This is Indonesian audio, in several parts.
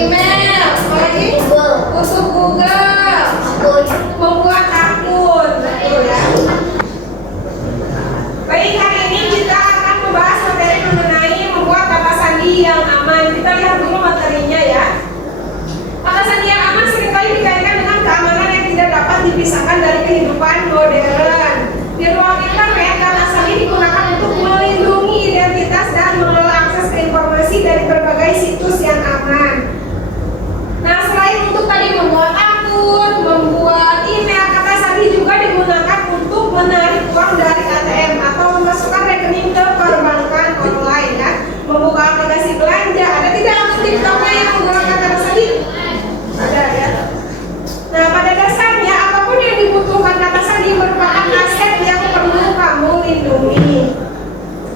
email, apa lagi? Untuk Google, membuat akun, betul ya. Baik, hari ini kita akan membahas materi mengenai membuat kata sandi yang aman. Kita lihat dulu materinya ya. Kata sandi yang aman seringkali dikaitkan dengan keamanan yang tidak dapat dipisahkan dari kehidupan modern. Di ruang internet, kata sandi digunakan untuk melindungi identitas dan mengelola akses ke informasi dari berbagai situs yang aman. Nah, selain untuk tadi membuat akun, membuat email, kata sandi juga digunakan untuk menarik uang dari ATM atau memasukkan rekening ke perbankan online ya. Membuka aplikasi belanja. Ada tidak akun TikToknya yang menggunakan kata sandi? Ada ya. Nah, pada dasarnya apapun yang dibutuhkan kata sandi merupakan aset yang perlu kamu lindungi.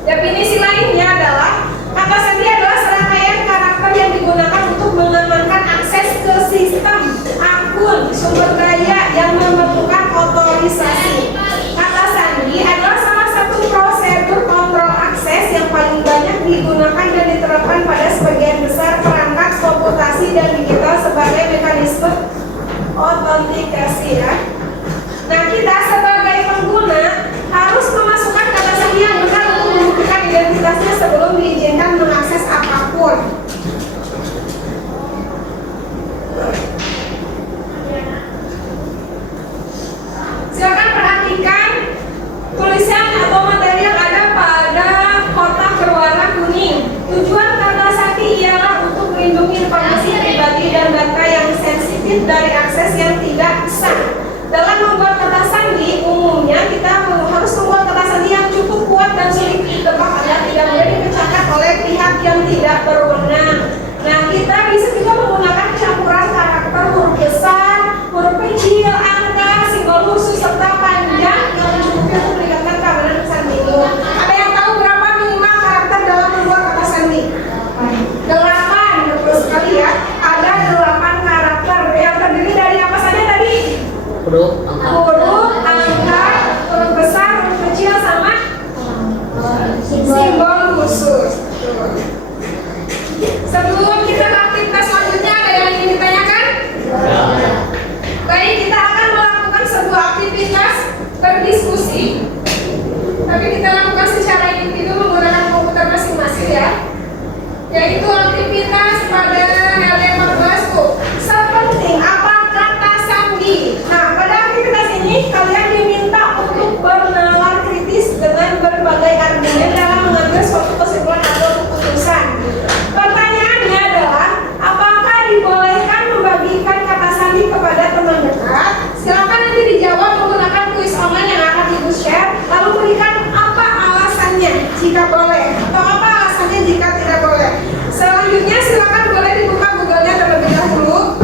Definisi lainnya adalah kata sandi adalah serangkaian karakter yang digunakan untuk mengamankan akses ke sistem, akun, sumber daya yang memerlukan otorisasi. Kata sandi adalah salah satu prosedur kontrol akses yang paling banyak digunakan dan diterapkan pada sebagian besar perangkat komputasi dan digital sebagai mekanisme autentikasi ya. Nah, kita sebagai pengguna harus memasukkan kata sandi yang benar untuk membuktikan identitasnya sebelum diizinkan mengakses apapun. Silakan perhatikan tulisan atau materi yang ada pada kotak berwarna kuning. Tujuan kata sandi ialah untuk melindungi informasi pribadi dan data yang sensitif dari akses yang tidak sah. Dalam membuat kata sandi, umumnya kita harus membuat kata sandi yang cukup kuat dan sulit ditebak agar tidak mudah dipecahkan oleh pihak yang tidak berwenang. Nah, kita bisa juga menggunakan campuran karakter huruf besar, huruf kecil, angka, simbol khusus, serta panjang yang mencukupi untuk meningkatkan keamanan sandimu. Ada yang tahu berapa minimal karakter dalam membuat kata sandi? 8, betul sekali ya. Ada 8 karakter yang terdiri dari apa saja tadi? Huruf, angka, huruf besar, huruf kecil, sama simbol khusus. Sebelum kita ke aktivitas selanjutnya, ada yang ingin ditanyakan? Baik, kita akan melakukan sebuah aktivitas berdiskusi. Tapi kita lakukan secara individu menggunakan komputer masing-masing ya. Yaitu aktivitas pada LD14. Sepenting apa kata sandi? Nah, pada aktivitas ini kalian diminta untuk bernalar kritis dengan berbagai argumen dalam mengambil suatu kesimpulan atau keputusan. Pertanyaannya adalah, apakah dibolehkan membagikan kata sandi kepada teman dekat? Silakan nanti dijawab menggunakan kuis online yang akan Ibu share. Lalu berikan apa alasannya jika boleh atau apa alasannya jika tidak boleh. Selanjutnya silakan boleh dibuka Google-nya terlebih dahulu.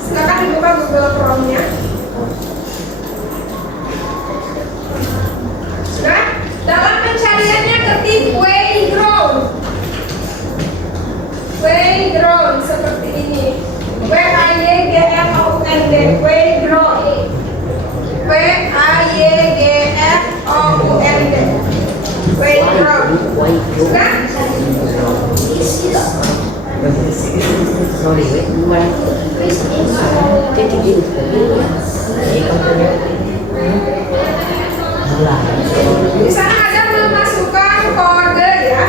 Silakan dibuka Google Chrome-nya. Nah, dalam pencariannya ketik Wayground. Wayground seperti ini. Wayground. Wayground. Wayground. Sudah? Di sana ada memasukkan kode ya.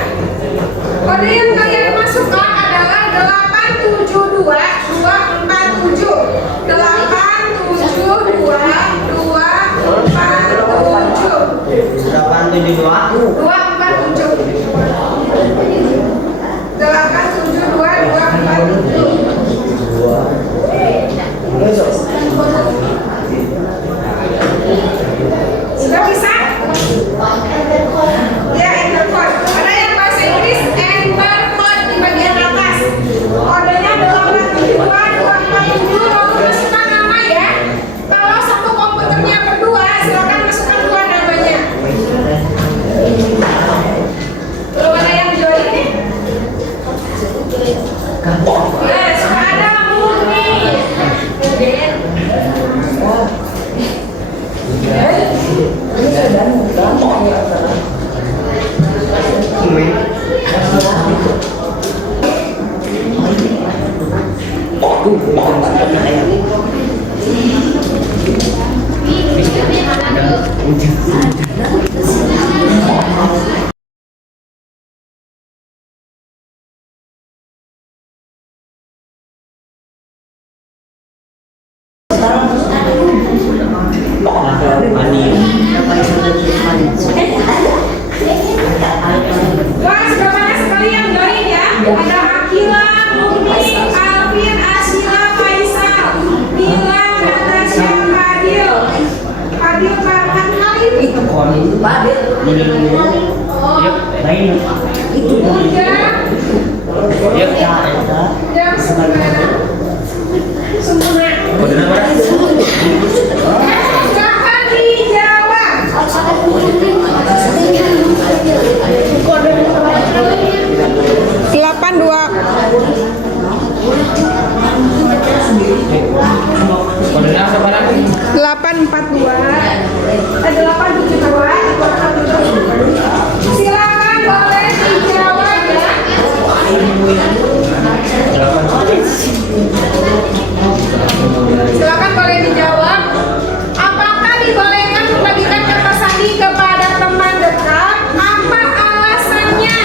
Kode yang kalian masukkan adalah 872247. 872247. 872247. Yang sebenarnya sempurna. Silahkan dijawab. 842 ada 872. Silakan boleh dijawab ya. Silakan boleh dijawab. Apakah dibolehkan membagikan kertas sandi kepada teman dekat? Apa alasannya?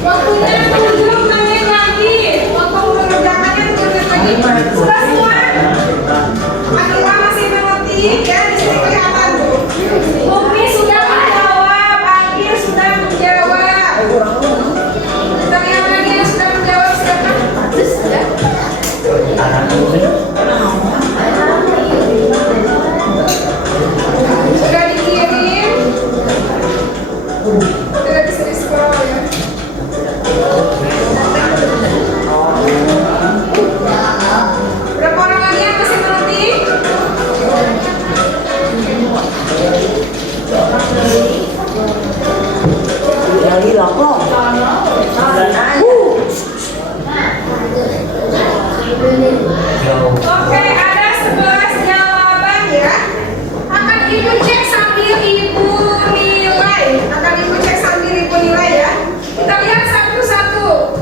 Waktunya 7 menit lagi. Waktu mengerjakannya 7 menit lagi. Sudah semua? Akila masih mengerti? Ya, di sini kelihatan tuh. Mukmi sudah menjawab. Akil sudah menjawab. Kita lihat lagi yang sudah menjawab siapa? Sudah dikirim. Tidak bisa di-scroll ya. Berapa orang lagi yang masih mengerti? Oke, ada 11 jawaban ya. Akan ibu cek sambil ibu nilai. Ya. Kita lihat satu-satu.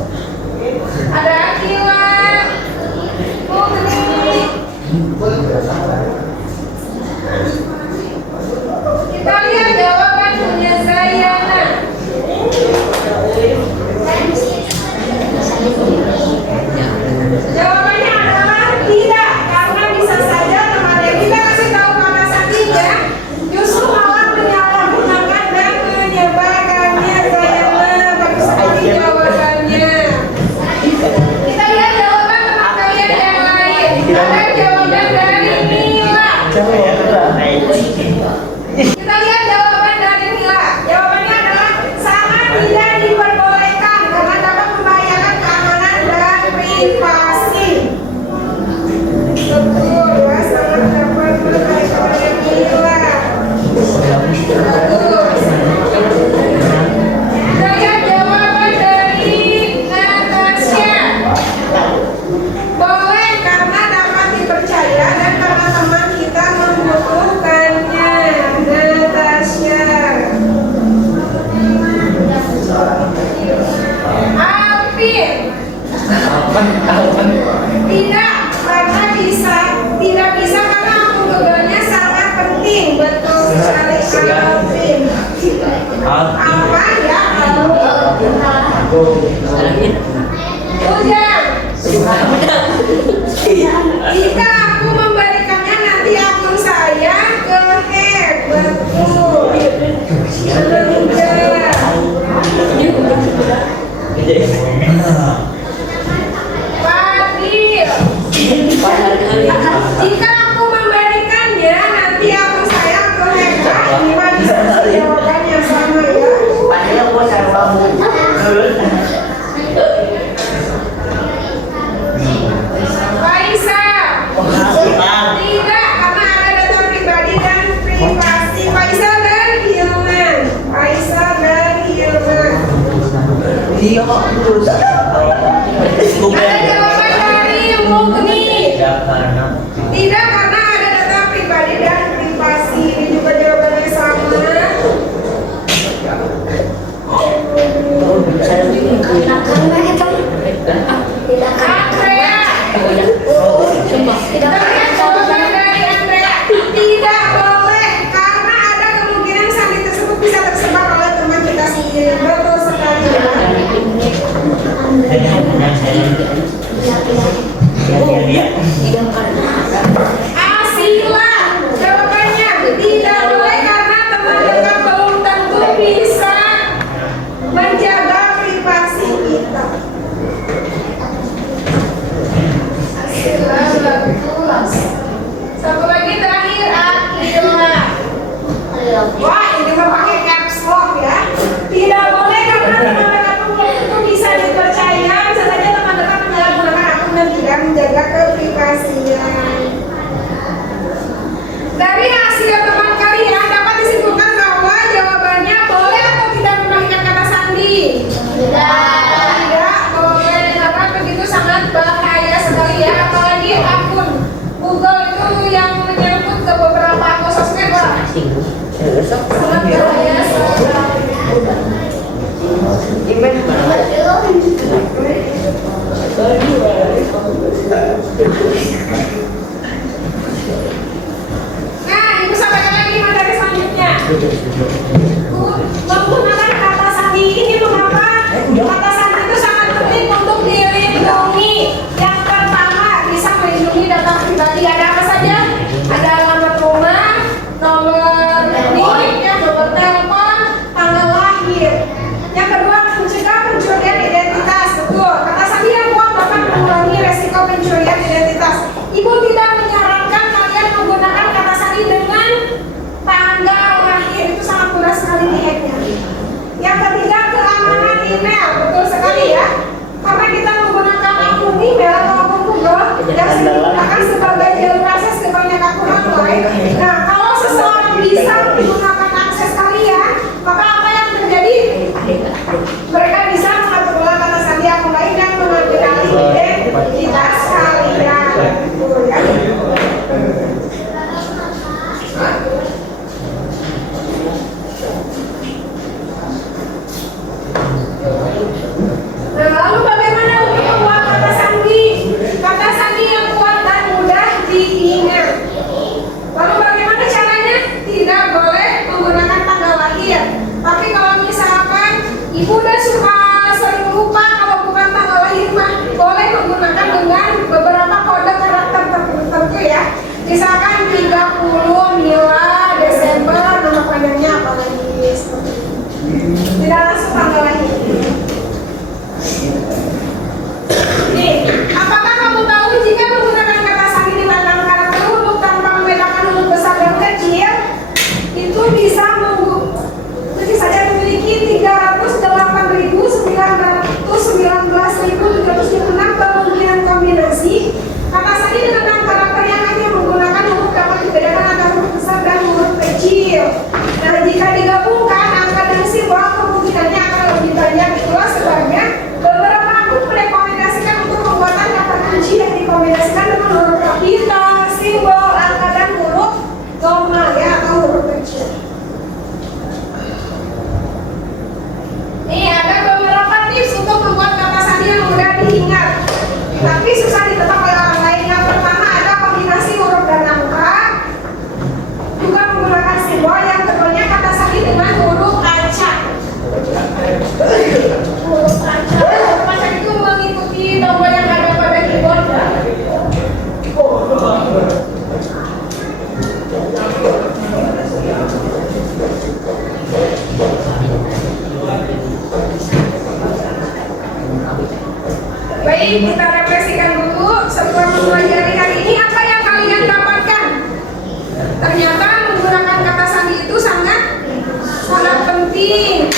Ada Akila, Mukni. Kita lihat jawaban punya Zayana. Jawabannya adalah tidak, karena bisa saja temannya kita kasih tahu kata tidak, justru malah menyalahgunakan dan menyebarkannya. Zayana, bagus sekali jawabannya. Kita lihat jawaban teman kalian yang lain. Ada jawaban dari Mila. Kita lihat jawaban dari Mila. Jawabannya adalah sangat tidak diperbolehkan karena dapat membahayakan keamanan dan privasi. Betul, ya, sangat dapat membahayakan Mila. Bagus. Kita lihat jawaban dari Natasha. Boleh karena dapat dipercaya dan karena teman kita membutuhkannya. Natasha. Alvin. Tidak, karena tidak bisa karena akun Google-nya sangat penting. Betul sekali Alvin. Apa ya Ujang? Jika aku memberikannya nanti akun saya ke-hack. Betul. Fadil. Jika aku memberikannya nanti akun saya ke-hack. Gimana bisa jawabannya sama ya? Faisa. Tidak, karena ada data pribadi dan privasi. Faisa dan Hilman. Faisa dan Hilman. Ada jawaban dari Mukni. Tidak, karena ada data pribadi dan privasi. Ini juga jawabannya sama. Tidak boleh, karena ada kemungkinan sandi tersebut bisa tersebar oleh teman kita sendiri. Betul sekali. Asila, jawabannya tidak boleh karena teman dekat belum tentu bisa menjaga privasi kita. Asila, betul. Satu lagi terakhir, Akila. Wah, ini mah pakai caps lock ya. Tidak boleh karena teman dekat belum tentu bisa dipercaya. Bisa saja teman dekat menyalahgunakan akun dan tidak menjaga keprivasinya. Dari hasil teman kalian dapat disimpulkan bahwa jawabannya boleh atau tidak memakai kata sandi? Tidak boleh, karena begitu sangat bahaya sekali ya. Apalagi akun Google itu yang menyangkut ke beberapa akun sosmed lah. Sangat bahaya sekali. Nah, ibu sampaikan lagi materi selanjutnya. Menggunakan kata sandi ini mengapa? Kata sandi itu sangat penting untuk dilindungi. Yang pertama, bisa melindungi data pribadi. Ada apa saja? Ada alamat rumah, nomor NIK, nomor telepon, tanggal lahir. Yang kedua, mencegah pencurian identitas. Betul. Kata sandi yang kuat dapat mengurangi resiko pencurian identitas. Ibu tidak menyarankan kalian menggunakan kata sandi dengan tanggal lahir, itu sangat mudah sekali dihacknya. Yang ketiga, keamanan email. Betul sekali ya. Karena kita menggunakan akun email atau akun Google yang digunakan sebagai jalur akses ke banyak akun lain. Nah, kalau seseorang bisa menggunakan akses kalian, maka apa yang terjadi? Mereka bisa mengatur ulang kata sandi akun lain dan mengambil alih identitas kalian. Betul ya. Nah, lalu bagaimana untuk membuat kata sandi? Kata sandi yang kuat dan mudah diingat. Lalu bagaimana caranya? Tidak boleh menggunakan tanggal lahir. Tapi kalau misalkan ibu udah suka sering lupa kalau bukan tanggal lahir mah, boleh menggunakan dengan beberapa kode karakter tertentu ya. Misalkan 30 Mila Desember, nama panjangnya apa lagi? Tidak langsung tanggal lahir. Nih, apakah kamu tahu jika menggunakan kata sandi di belakang karakter huruf tanpa membedakan huruf besar dan kecil, itu bisa saja memiliki 308.919.726 kemungkinan kombinasi kata sandi dengan enam karakter yang hanya menggunakan huruf dapat dibedakan antara huruf besar dan huruf kecil. Nah, jika digabungkan angka dan simbol kemungkinannya akan lebih banyak. Itulah sebabnya beberapa akun merekomendasikan untuk pembuatan kata kunci yang dikombinasikan dengan huruf kapital, simbol, angka dan huruf normal ya atau huruf kecil. Nih, ada beberapa tips untuk membuat kata sandi yang mudah diingat tapi susah ditebak oleh orang lain. Yang pertama, ada kombinasi huruf dan angka, juga menggunakan simbol. Yang keduanya kata sandi dengan huruf acak. Huruf acak, huruf acak itu mengikuti tombol yang ada pada keyboard ya. Baik, kita refleksikan dulu setelah mempelajari hari ini apa yang kalian dapatkan. Ternyata menggunakan kata sandi itu sangat penting.